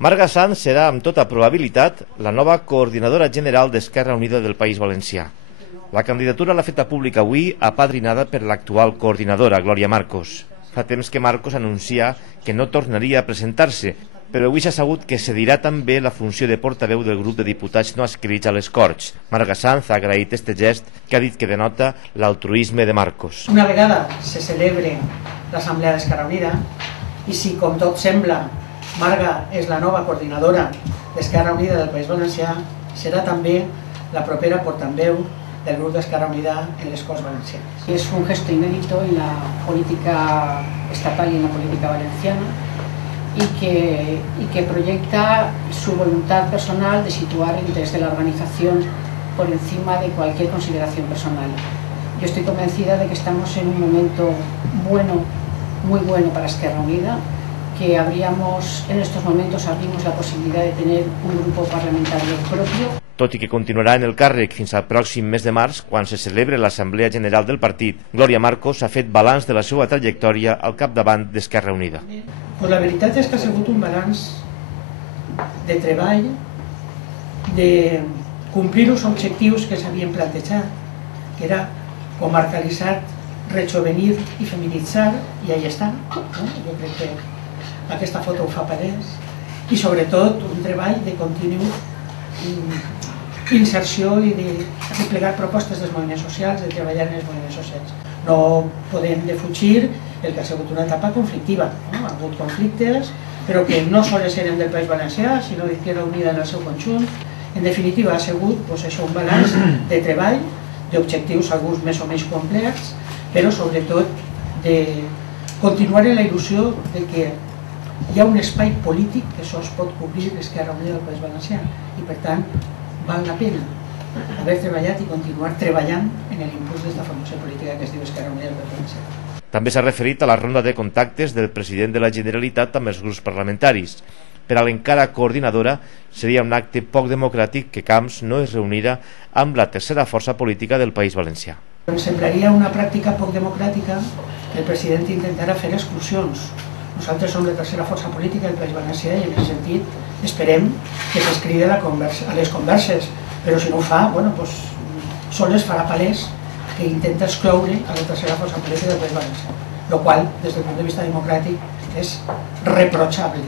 Marga Sanz serà, amb tota probabilitat, la nova coordinadora general d'Esquerra Unida del País Valencià. La candidatura l'ha feta pública avui, apadrinada per l'actual coordinadora, Glòria Marcos. Fa temps que Marcos anuncia que no tornaria a presentar-se, però avui s'ha sabut que cedirà també la funció de portaveu del grup de diputats no adscrits a les Corts. Marga Sanz ha agraït este gest que ha dit que denota l'altruisme de Marcos. Una vegada se celebre l'Assemblea d'Esquerra Unida i si, com tot sembla, Marga és la nova coordinadora d'Esquerra Unida del País Valencià, serà també la propera portaveu del grup d'Esquerra Unida en les Corts Valencianes. Es un gesto inédito en la política estatal y en la política valenciana y que proyecta su voluntad personal de situar el interés de la organización por encima de cualquier consideración personal. Yo estoy convencida de que estamos en un momento bueno, muy bueno para Esquerra Unida, que en estos momentos abrimos la posibilidad de tener un grupo parlamentario propio. Tot i que continuarà en el càrrec fins al pròxim mes de març, quan se celebre l'Assemblea General del partit, Glòria Marcos ha fet balanç de la seva trajectòria al capdavant d'Esquerra Unida. Pues la veritat és que ha sigut un balanç de treball, de complir els objectius que s'havien plantejat, que era comarcalitzar, rejovenir i feminitzar, i ahí està. Jo crec que aquesta foto ho fa palès, i sobretot un treball de continu inserció i de desplegar propostes dels moviments socials, de treballar en els moviments socials. No podem defugir el que ha sigut una etapa conflictiva. Ha hagut conflictes, però que no sols eren del País Valencià, sinó d'Izquierda Unida en el seu conjunt. En definitiva, ha sigut un balanç de treball, d'objectius alguns més o menys complexos, però sobretot de continuar en la il·lusió de que hi ha un espai polític que sols pot cobrir l'Esquerra Unida del País Valencià i, per tant, val la pena haver treballat i continuar treballant en l'impuls d'esta formació política que es diu Esquerra Unida del País Valencià. També s'ha referit a la ronda de contactes del president de la Generalitat amb els grups parlamentaris. Per a l'encara coordinadora seria un acte poc democràtic que Camps no es reunirà amb la tercera força política del País Valencià. Em semblaria una pràctica poc democràtica que el president intentara fer exclusions. Nosaltres som la tercera força política del País Valencià i en aquest sentit esperem que se'ns cridi a les converses, però si no ho fa, sols farà palès que intenta excloure a la tercera força política del País Valencià, el qual, des del punt de vista democràtic, és reprochable.